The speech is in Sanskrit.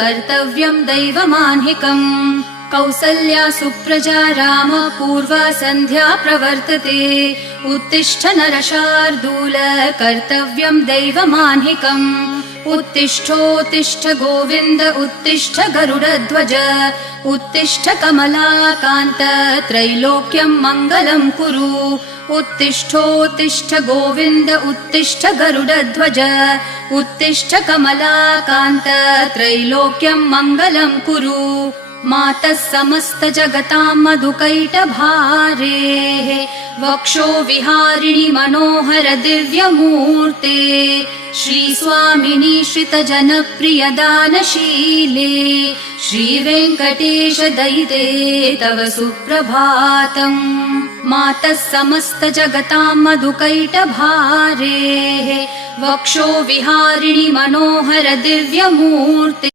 कर्तव्यं दैवमान्हिकम् कौसल्या सुप्रजा राम पूर्वा सन्ध्या प्रवर्तते उत्तिष्ठ नरशार्दूल कर्तव्यं दैवमान्हिकम् उत्तिष्ठोत्तिष्ठ गोविन्द उत्तिष्ठ गरुडध्वज उत्तिष्ठ कमलाकान्त त्रैलोक्यं मङ्गलं कुरु उत्तिष्ठोत्तिष्ठ गोविन्द उत्तिष्ठ गरुडध्वज उत्तिष्ठ कमलाकान्त त्रैलोक्यं मङ्गलं कुरु मातः समस्त जगतां मधुकैटभारेः वक्षो विहारिणि मनोहर दिव्यमूर्ते श्रीस्वामिनि श्रितजनप्रिय दानशीले श्रीवेङ्कटेश दयिते तव सुप्रभातम् मातः समस्त जगतां मधुकैटभारेः वक्षो विहारिणि मनोहर दिव्यमूर्ते